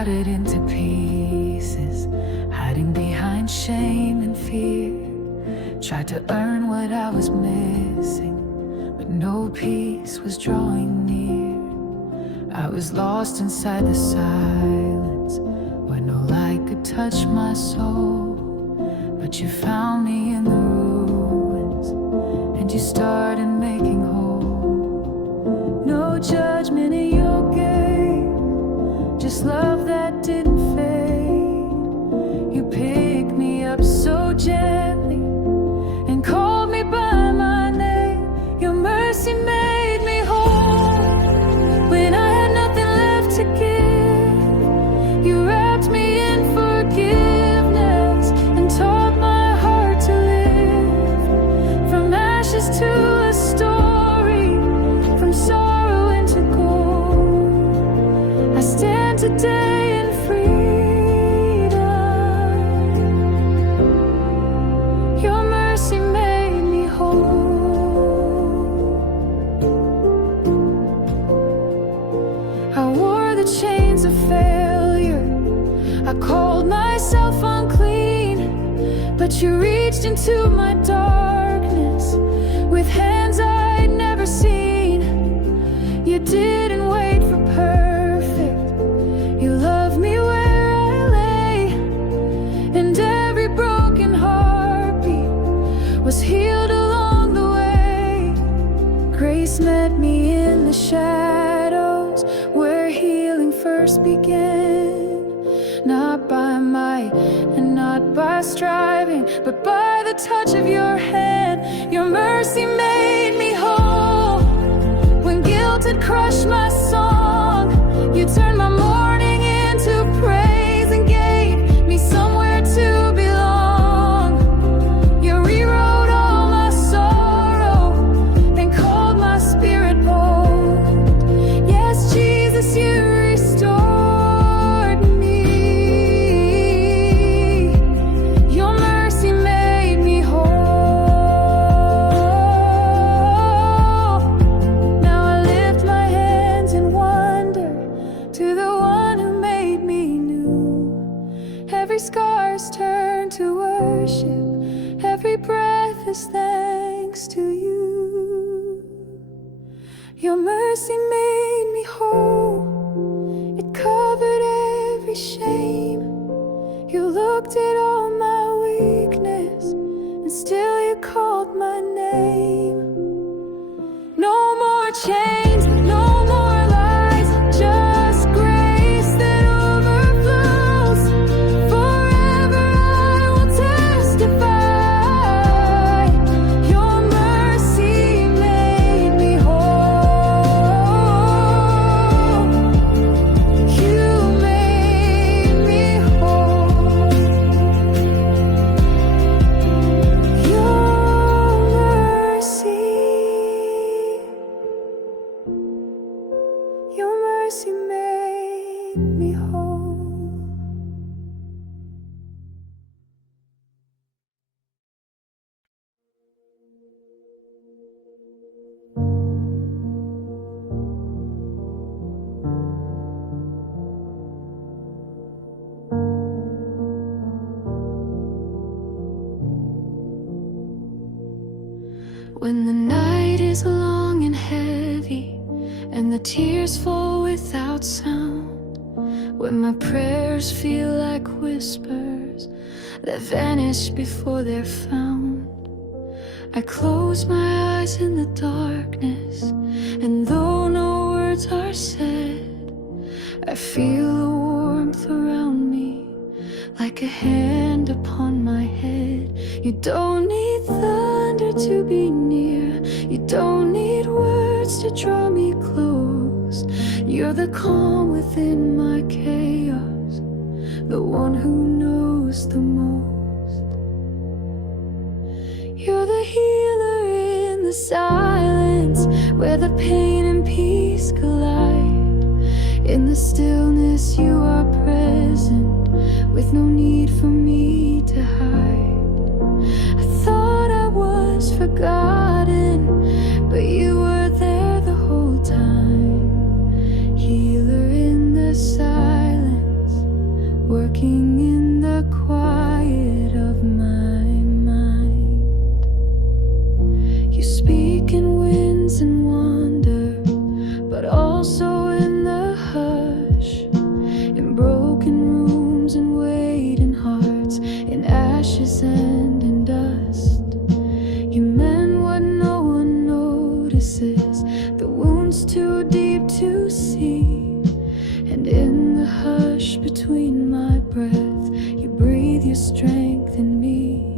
shattered into pieces, hiding behind shame and fear. Tried to earn what I was missing, but no peace was drawing near. I was lost inside the silence, where no light could touch my soul. But you found me in the ruins, and you started making whole. No judgment in your gaze, just love that didn't fade. You picked me up so gently and called me by my name. Your mercy made me whole when I had nothing left to give. You wrapped me in forgiveness and taught my heart to live. From ashes to a story, from sorrow into gold, I stand today in freedom. Your mercy made me whole. I wore the chains of failure, I called myself unclean, but you reached into my darkness with hands I'd never seen. You didn't wait for perfect, you loved me where I lay, and every broken heartbeat was healed along the way. Grace met me in the shadows where healing first began. Not by might and not by striving, but by the touch of your hand. Your mercy made me whole when guilt had crushed my song. You turned my mourning into praise and gave me somewhere to belong. You rewrote all my sorrow and called my spirit bold. Yes, Jesus, you restored me. Your mercy made me whole. Now I lift my hands in wonder to the one who made me new. Every scar is turned to worship, every breath is thanks to you. Your mercy made me whole, it covered every shame. You looked at all my weakness, and still you called my name. No more chains, no more lies, just grace that overflows. Forever I will testify, your mercy made me whole. You made me whole. Your mercy, your mercy made me whole. When the night is long and heavy, and the tears fall without sound, when my prayers feel like whispers that vanish before they're found, I close my eyes in the darkness, and though no words are said, I feel the warmth around me, like a hand upon my head. You don't need thunder to be near, you don't need words to draw me close. You're the calm within my chaos, the one who knows the most. You're the healer in the silence, where the pain and peace collide. In the stillness you are present, with no need for me to hide. I thought I was forgotten, but you were there the whole time. Healer in the silence, working in the quiet of my mind. You speak in winds and wonder, but also in the hush, in broken rooms and waiting hearts, in ashes and in dust. You meant what no one notices, the wounds too deep to see. And in the hush between my breath, you breathe your strength in me.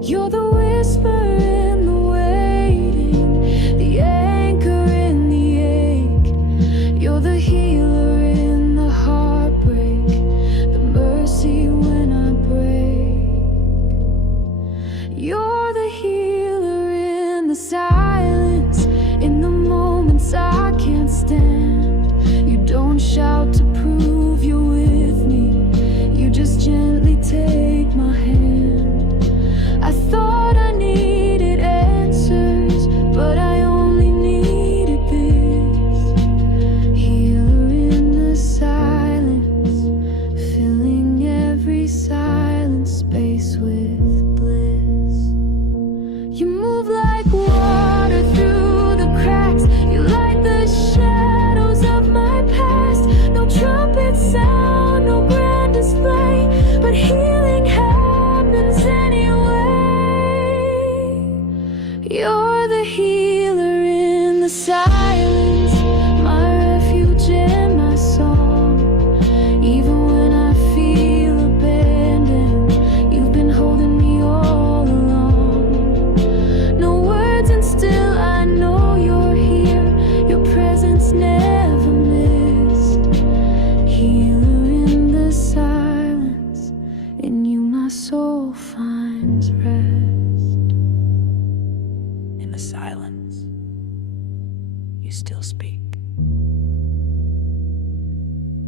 You're the whisper in the waiting, the anchor in the ache. You're the healer in the heartbreak, the mercy when I break. You're the healer in the silence, in the moments I can't stand. You don't shout to prove you're with me, you just gently take my hand. I thought I needed answers, but I only needed this. Healer in the silence, filling every silent space with bliss. You move like water through the cracks, you light the shadows of my past. No trumpet sound, no grand display, but healing happens anyway. You're the healer in the silence, my refuge and my song. Even when I feel abandoned, you've been holding me all along. No words and still I know you're here, your presence never missed. Healer in the silence, in you my soul finds rest. In the silence, you still speak,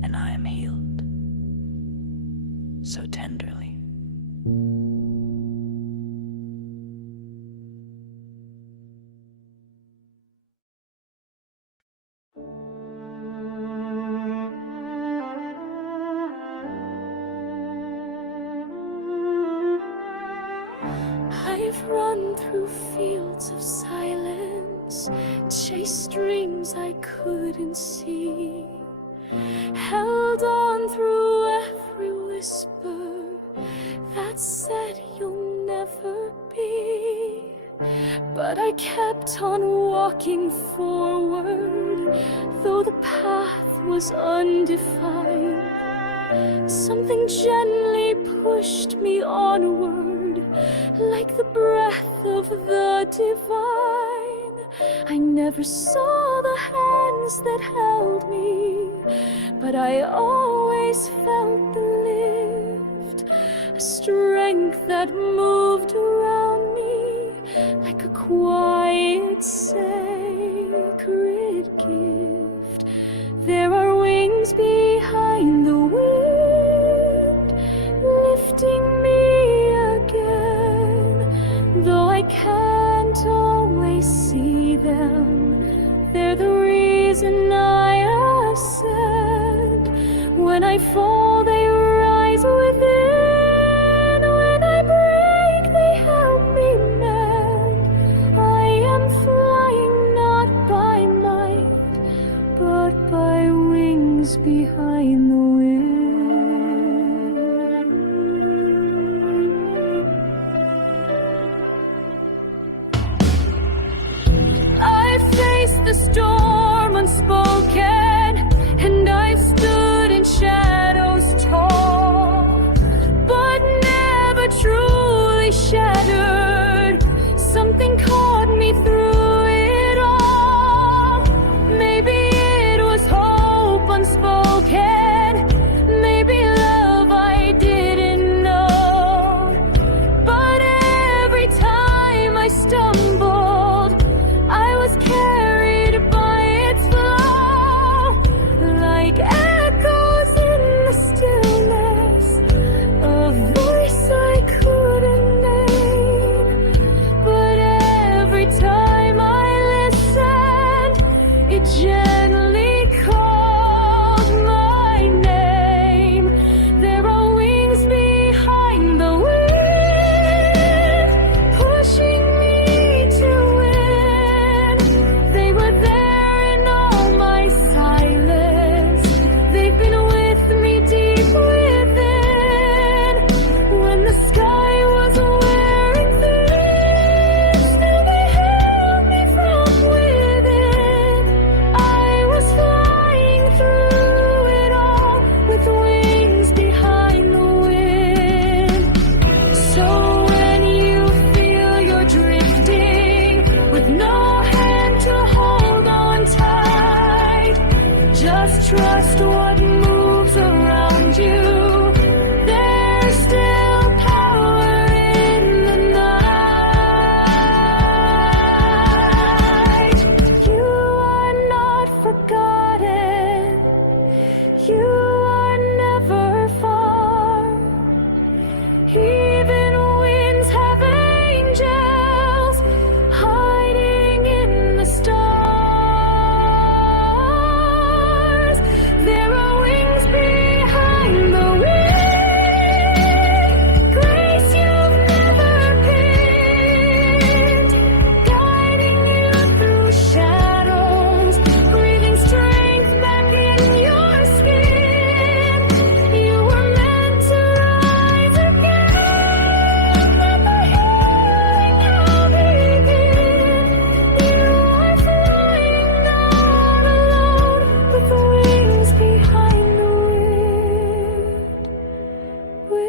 and I am healed so tenderly. I've run through fields of silence, chased dreams I couldn't see, held on through every whisper that said you'll never be. But I kept on walking forward, though the path was undefined. Something gently pushed me onward, like the breath of the divine. I never saw the hands that held me, but I always felt the lift, a strength that moved around me like a quiet, sacred gift. There are wings behind the wind, lifting me again. Though I can't always see them, they're the reason I ascend. When I fall, they rise within. When I break, they help me mend. I am flying not by might, but by wings behind the wind. I faced the storm unspoken, and I've stood in shadows Winds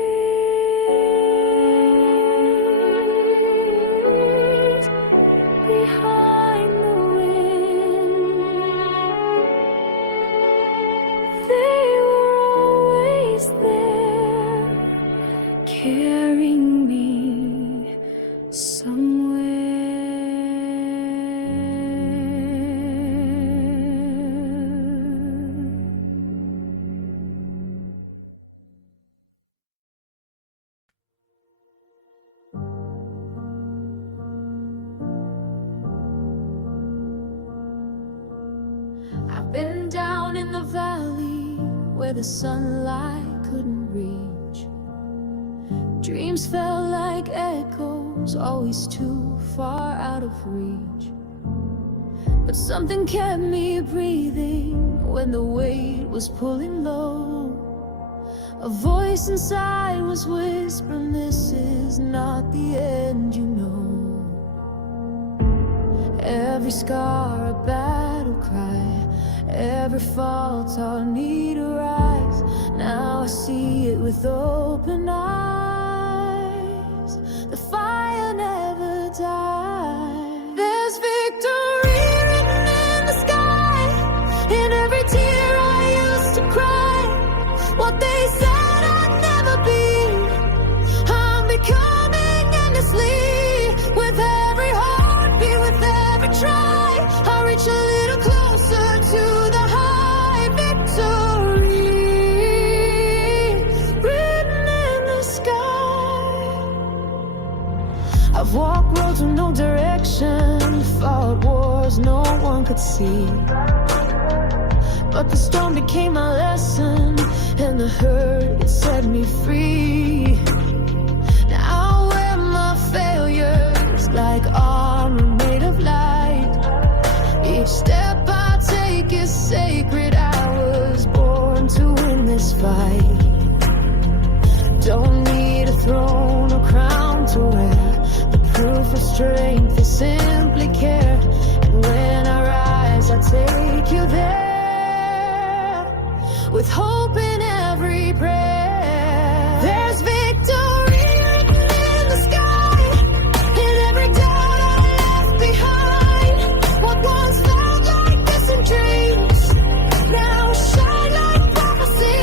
behind the wind, they were always there, carrying me somewhere. I've been down in the valley where the sunlight couldn't reach. Dreams felt like echoes, always too far out of reach. But something kept me breathing when the weight was pulling low. A voice inside was whispering, this is not the end, you know. Every scar a battle cry, every fall taught me to rise. Now I see it with open eyes. The fire never dies. There's victory written in the sky, in every tear I used to cry. What they said I'd never be, I'm becoming endlessly. With every heartbeat, with every try, I reach a little closer to the high victory written in the sky. I've walked roads with no direction, fought wars no one could see. But the storm became my lesson, and the hurt, it set me free. Now I wear my failures like armor made of light. Each step I take is sacred. I was born to win this fight. Don't need a throne or crown to wear. The proof of strength is simply care. And when I rise, I take you there, with hope in every prayer. There's victory written in the sky, in every doubt I left behind. What once felt like distant dreams now shine like prophecy.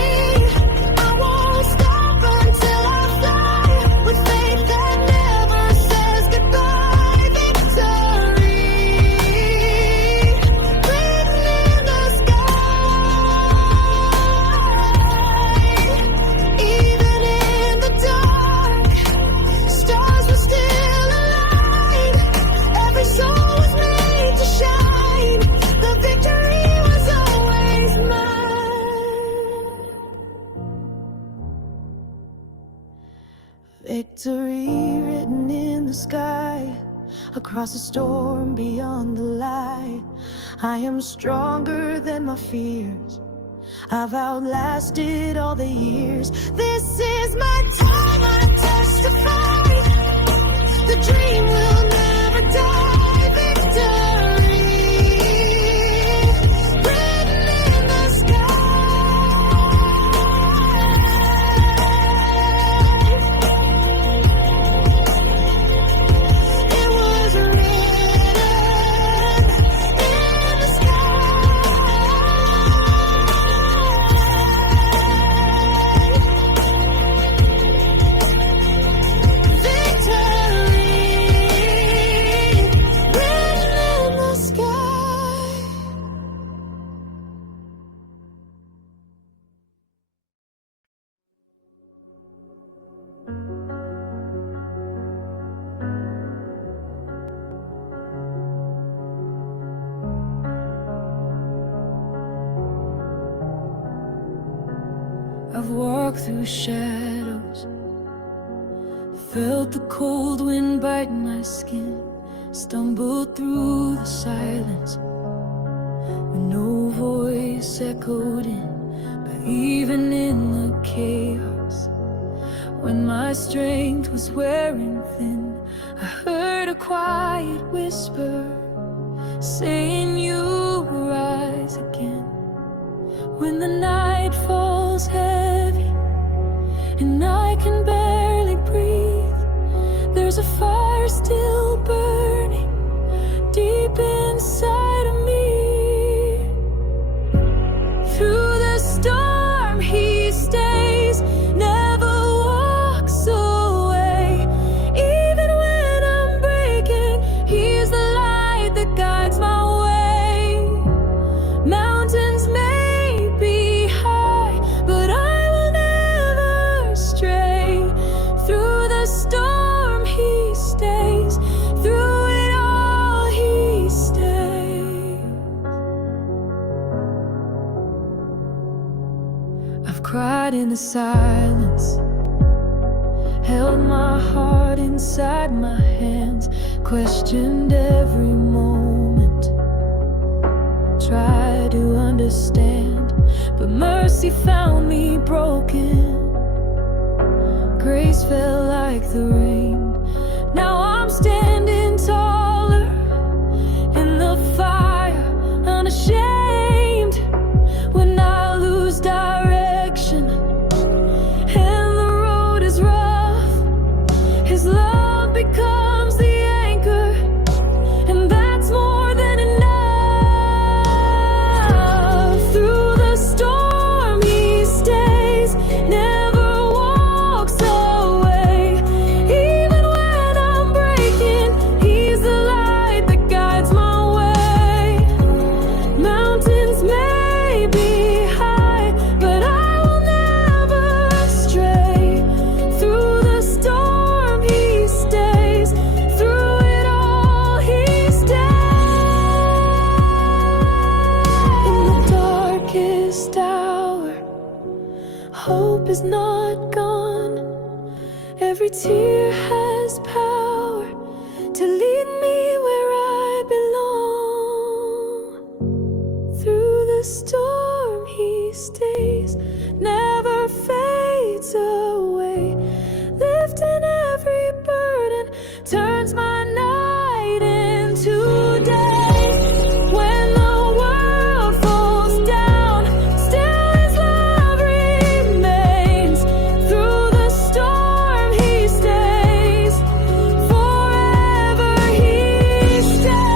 I won't stop until I fly, with faith that never says goodbye. Victory written in the sky. Even in the dark, stars were still aligned. Every soul was made to shine. The victory was always mine. Victory written in the sky, across the storm, beyond the light. I am stronger than my fears. I've outlasted all the years. This is my time, I testify. The dream will never die. Victory written in the sky. It was written in the sky. I've walked through shadows, felt the cold wind bite my skin, stumbled through the silence when no voice echoed in. But even in the chaos, when my strength was wearing thin, I heard a quiet whisper saying you will rise again. When the night falls heavy and I can barely breathe. There's a fire still burning deep inside of me. Through the storm he stays, never walks away. Even when I'm breaking, he's the light that guides my way. Mountains may be high, but I will never stray. Through the storm he stays, through it all he stays. I've cried in the silence, held my heart inside my hands, questioned every moment, tried to understand, but mercy found me broken. Grace fell like the rain. Now I'm standing taller in the fire, unashamed. When I lose direction and the road is rough, his love becomes the anchor, and that's more than enough. Through the storm he stays, never walks away. Even when I'm breaking, he's the light that guides my way. Mountains may be high, but I will never stray. Through the storm he stays, through it all he stays. In the darkest hour, hope is not gone. Every tear has power to lead me where I belong. Through the storm he stays, never fades away, lifting every burden, turns my night into day. When the world falls down, still his love remains. Through the storm he stays, forever he stays.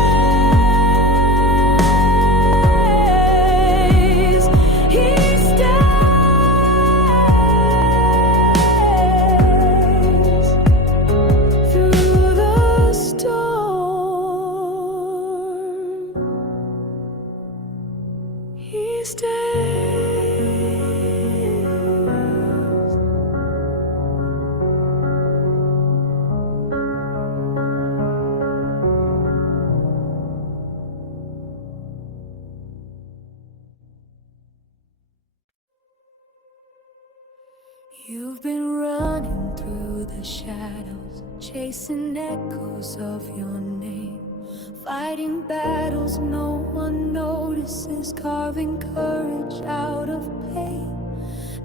He stays. Through the storm he stays. You've been running through the shadows, chasing echoes of your name, fighting battles no one notices, carving courage out of pain.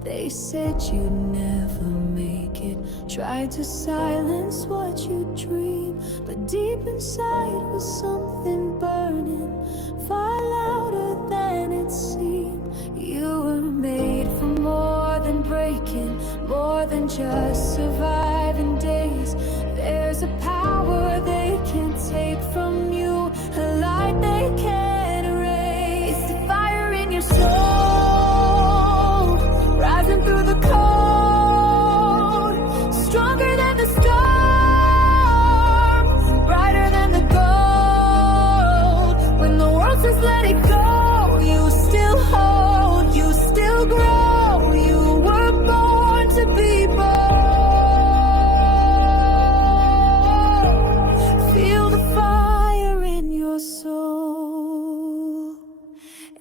They said you'd never make it, tried to silence what you dream, but deep inside was something burning, far louder than it seemed. You were made for more than breaking, more than just surviving days. There's a power they can't take from you, a light they can't erase. It's the fire in your soul, rising through the cold, stronger than the storm, brighter than the gold. When the world says let it go, you still hold, you still grow. You were born to be bold. Feel the fire in your soul.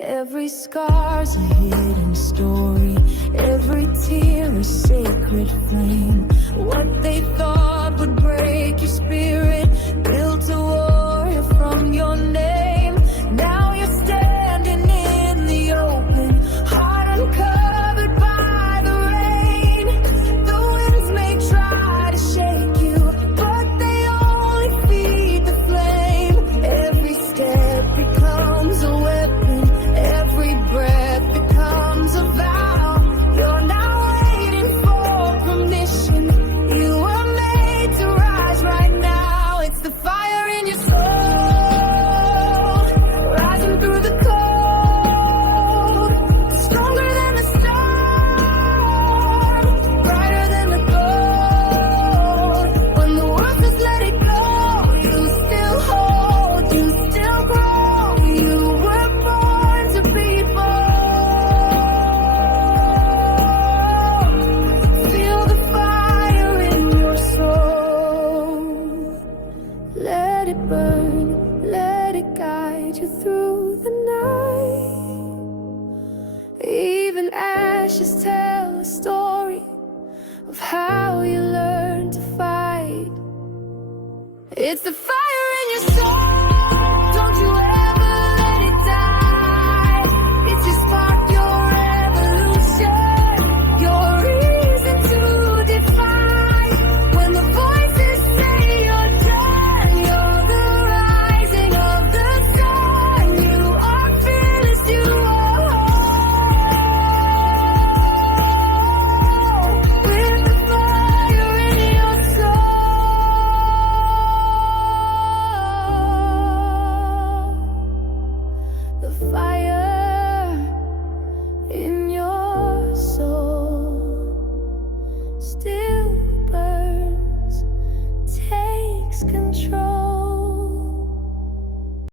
Every scar's a hidden story, every tear a sacred flame. What they thought would break your spirit, built a warrior from your name. Now you're standing in the open, heart uncovered by the rain. The winds may try to shake you, but they only feed the flame. Every step becomes a weapon, every breath becomes a vow. You're not waiting for how you learn to fight. It's the fight